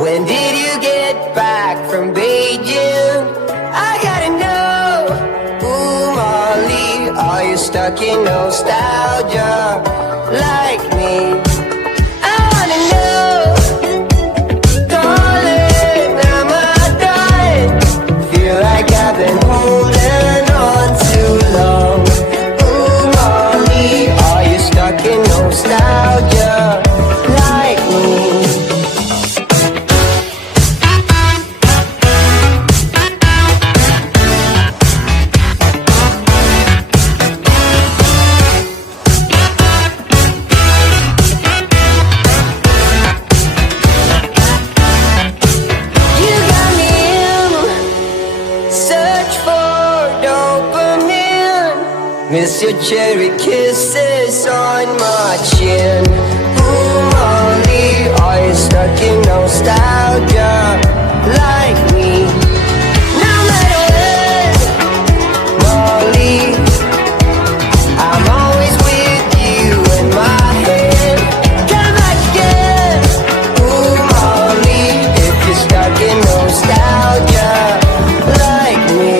When did you get back from Beijing? I gotta know. Ooh, Molly, are you stuck in nostalgia like me? I wanna know. Darling, am I done? Feel like I've been holding on too long. Ooh, Molly, are you stuck in nostalgia like me? You got me in search for dopamine. Miss your cherry kisses on my chin. Ooh, Molly, are you stuck in nostalgia like me? No matter when, Molly, I'm always with you in my head. Come back again. Ooh, Molly, if you're stuck in nostalgia like me.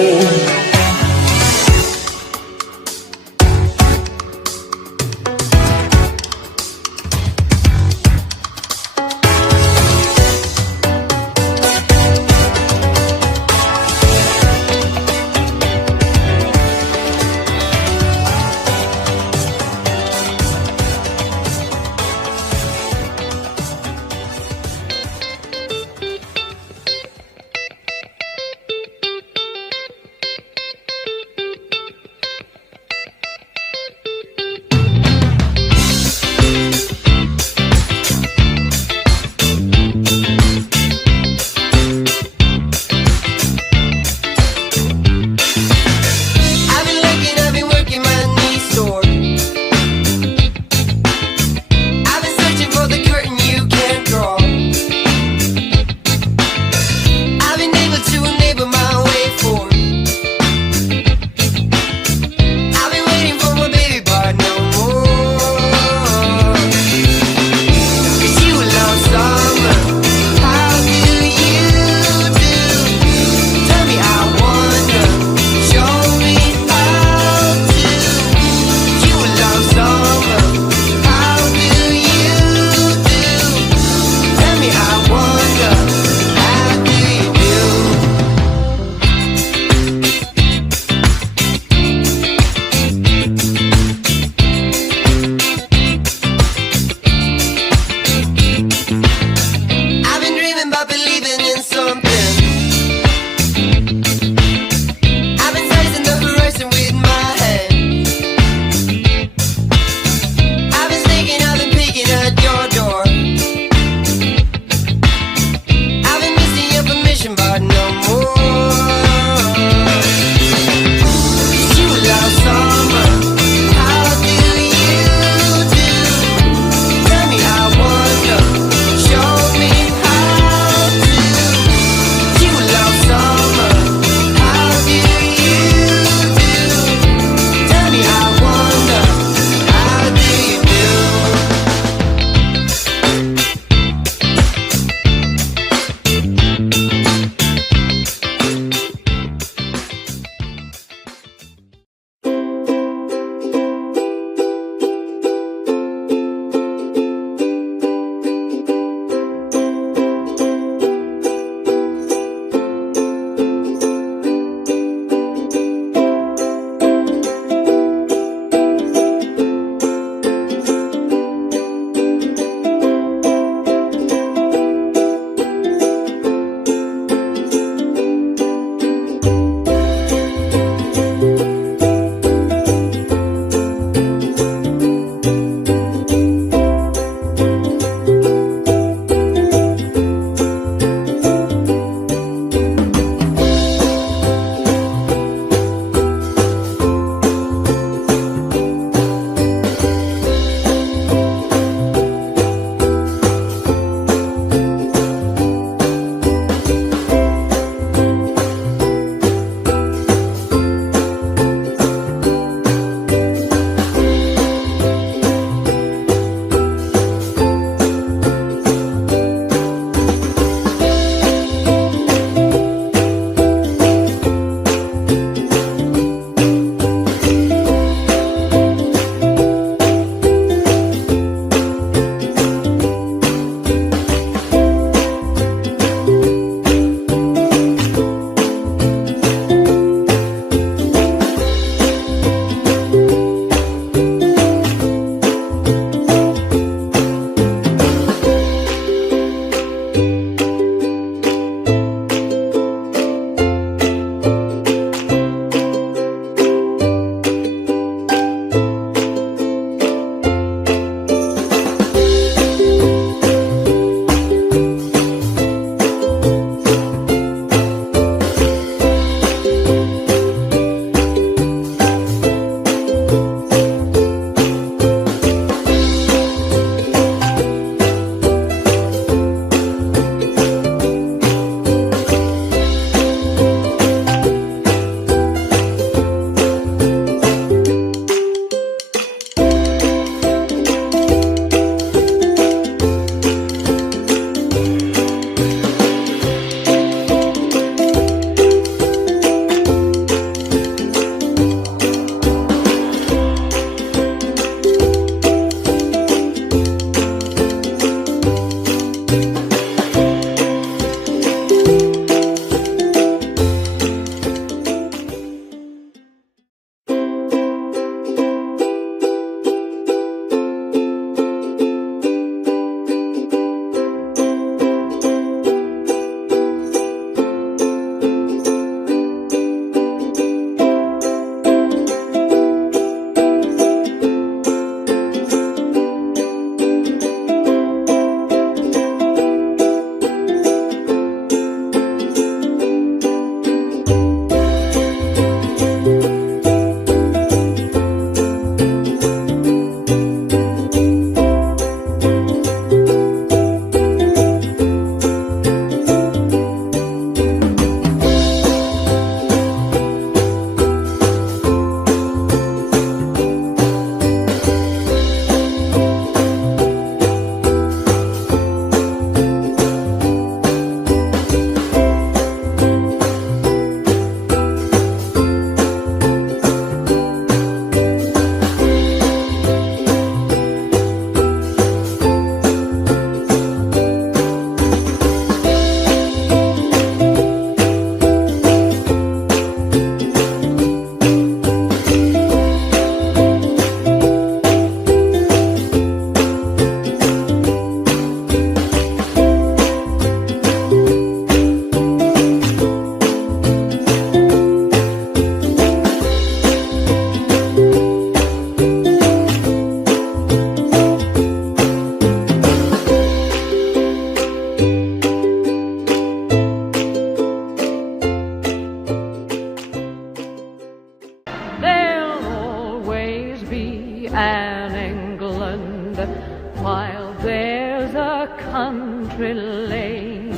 country lane.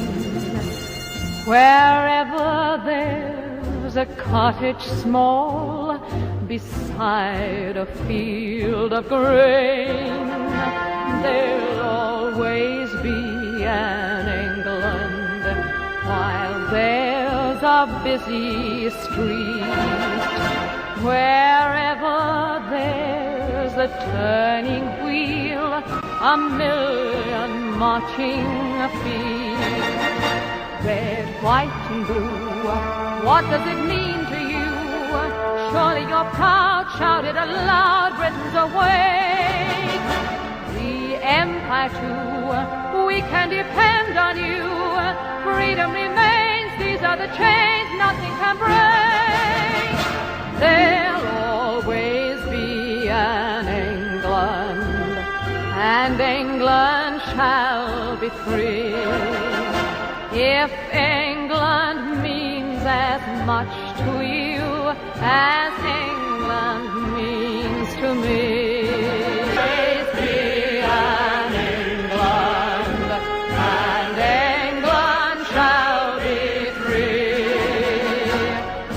Wherever there's a cottage small beside a field of grain, there'll always be an England while there's a busy street. Wherever there's a turning wheel, a million marching feet. Red, white and blue, what does it mean to you? Surely you're proud, shout it aloud, Britain's awake. The Empire too, we can depend on you. Freedom remains, these are the chains nothing can break. There'll always be an England, and England shall be free. If England means as much to you as England means to me, always be an England, and England shall be free.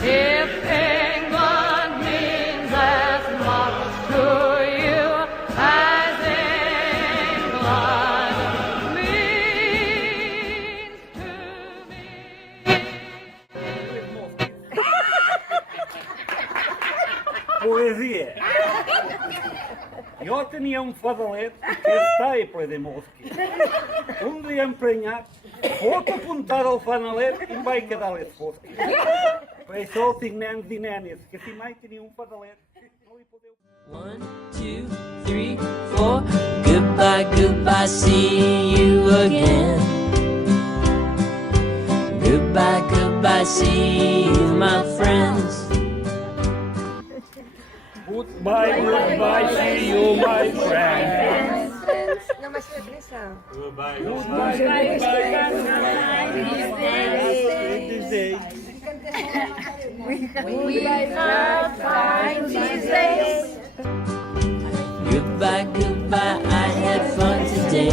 If England means as much to you as England means to Poezie. Eu tinha um fadalete que está aí para Demosque. Dia emprenhado, outro apontar ao fanalete e vai quedar esse fosco. Para só os nenes e nenes, que assim mais tinha um fadalete. 1, 2, 3, 4. Goodbye, goodbye, see you again. Goodbye, goodbye, see you, my friends. Goodbye, goodbye, see you, my friend. Não, mas presta atenção. Goodbye, goodbye, these days. We love fine these days. Goodbye, goodbye, I had fun today.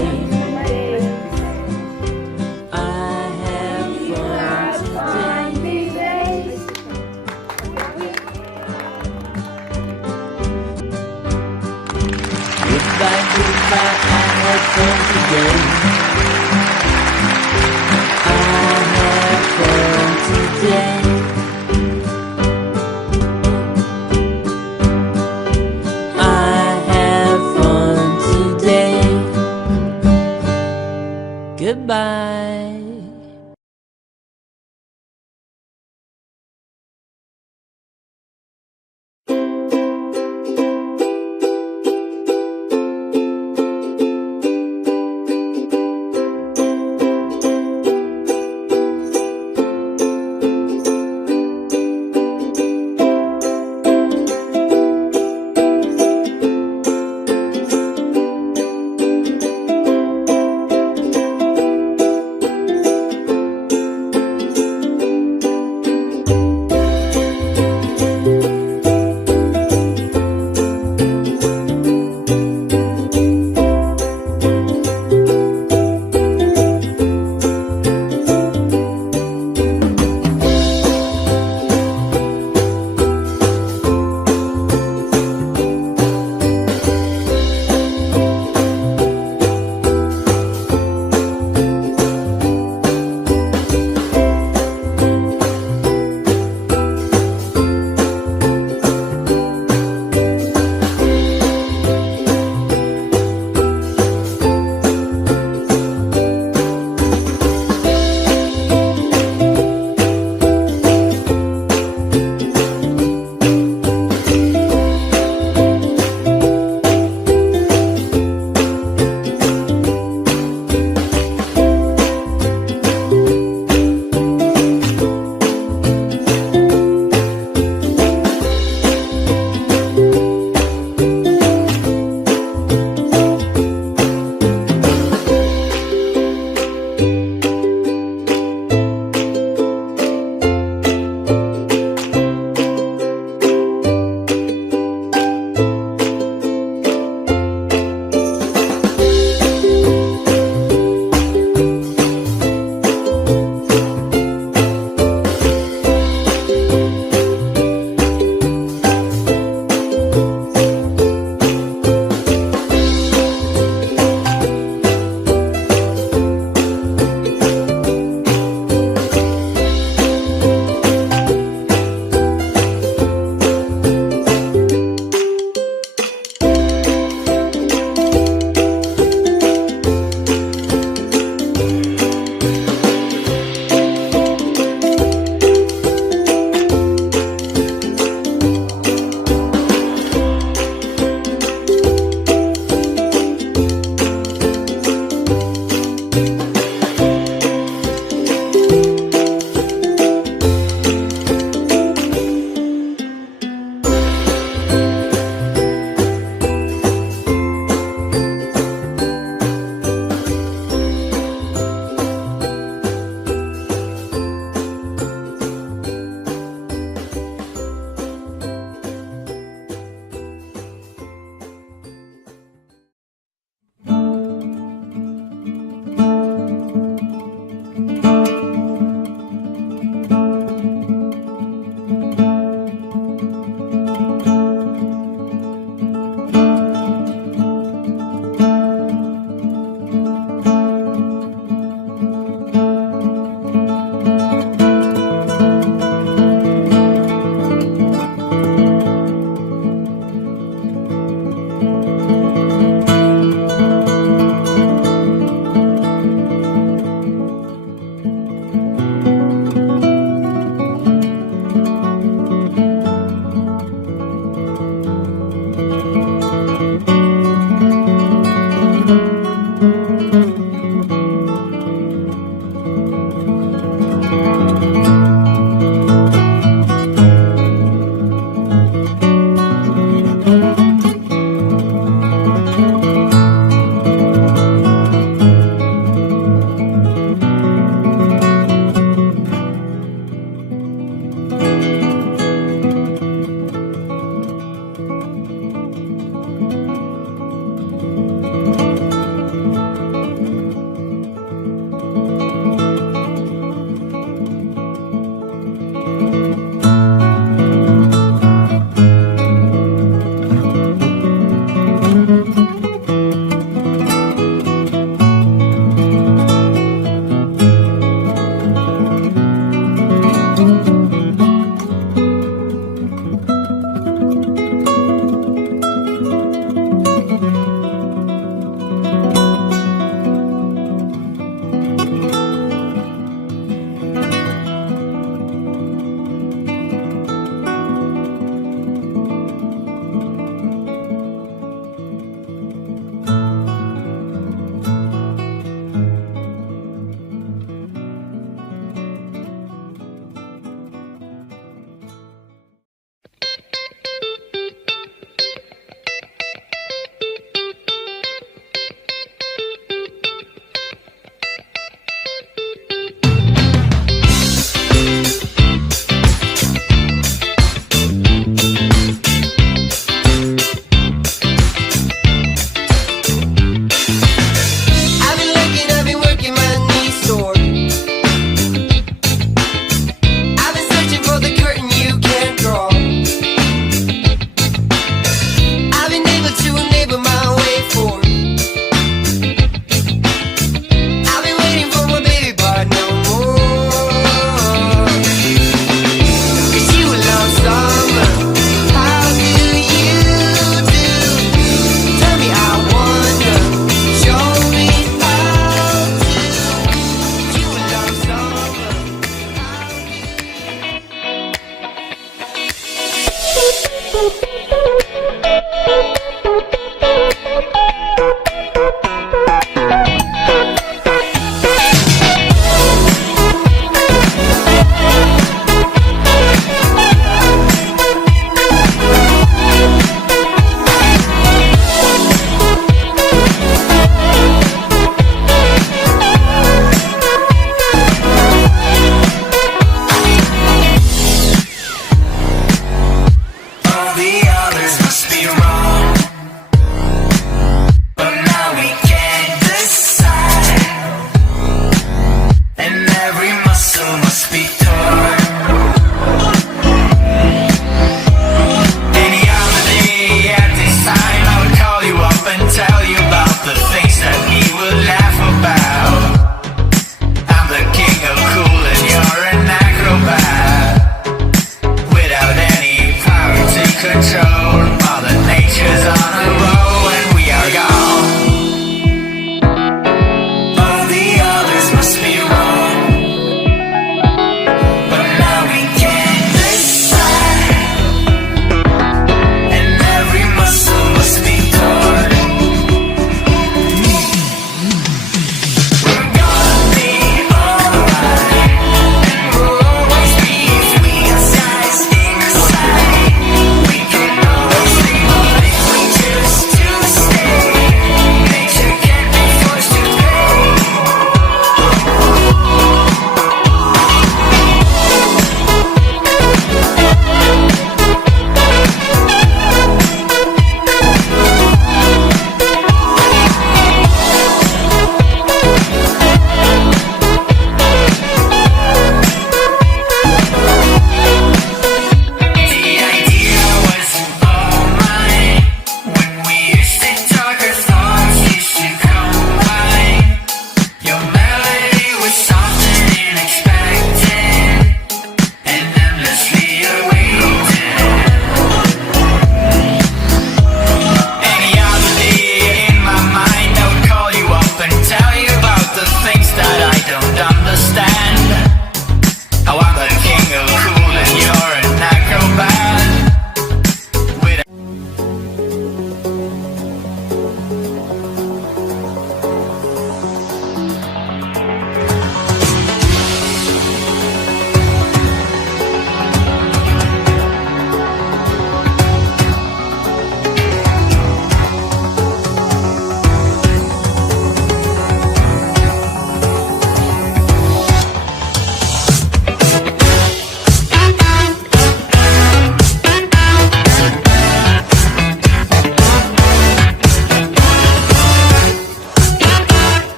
I had fun today. Goodbye, goodbye, I had fun today. I had fun today. I had fun today. Goodbye.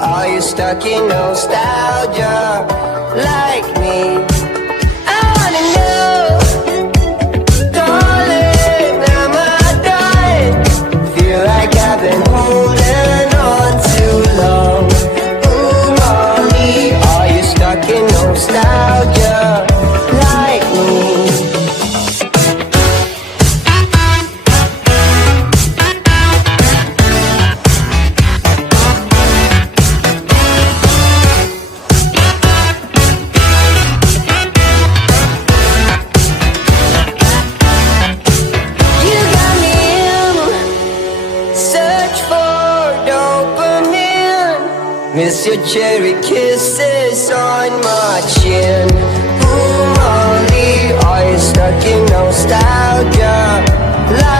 Are you stuck in nostalgia like me? I wanna know, darling, am I done? Feel like I've been holding on too long. Ooh, Molly, are you stuck in nostalgia like me? You got me in search for dopamine. Miss your cherry kisses on my chin. Ooh, Molly, are you stuck in nostalgia? Like